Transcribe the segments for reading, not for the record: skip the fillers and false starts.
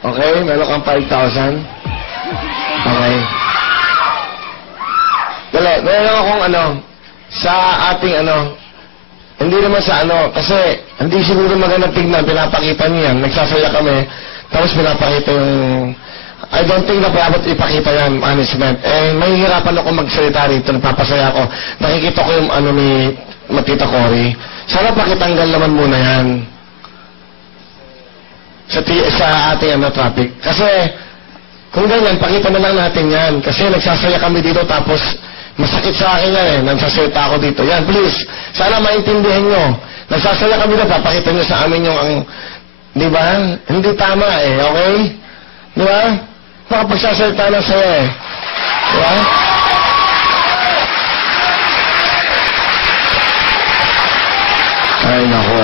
Okay, meron kang 5,000. Okay. Dali, meron akong sa ating hindi naman sa kasi hindi siguro magandang tignan, pinapakita niyan, nagsasaya kami, tapos pinapakita yung, I don't think na dapat ipakita yan, management. Mahihirapan ako magsalita rito, nagpapasaya ako. Nakikita ko yung ni Matita Cory. Sana pakitanggal naman muna yan. Sa ating traffic. Kasi, kung ganyan, pakita na lang natin yan. Kasi nagsasaya kami dito, tapos masakit sa akin yan nagsasalita ako dito. Yan, please. Sana maintindihan nyo. Nagsasaya kami dito, papakita nyo sa amin yung di ba? Hindi tama okay? Di ba? Makapagsasalita na sa'yo Di ba? Ay, nako.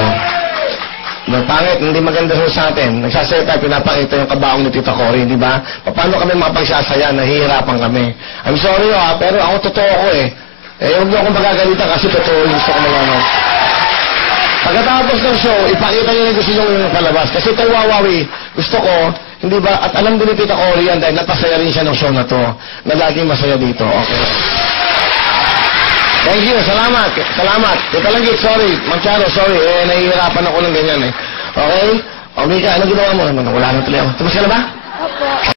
Pangit, hindi maganda sa atin. Nagsasalita, pinapakita yung kabaong ni Tita Cory, di ba? Paano kami mapagsasaya? Nahihirapan kami. I'm sorry pero ako totoo ko huwag niyo akong magagalitan kasi totoo yung gusto ko malaman. Pagkatapos ng show, ipakita niyo yung gusto niyo yung palabas. Kasi itong Wawawi, gusto ko, hindi ba, at alam din ni Tita Cory yan dahil napasaya rin siya ng show na to, na laging masaya dito. Okay. Thank you. Salamat. Salamat. Tita Langgit, sorry. Mancharo, sorry. Nahihirapan ako ng ganyan Okay? O, Mika, ano ginawa mo? Wala na tuloy ako. Tapos ka na ba? Opo.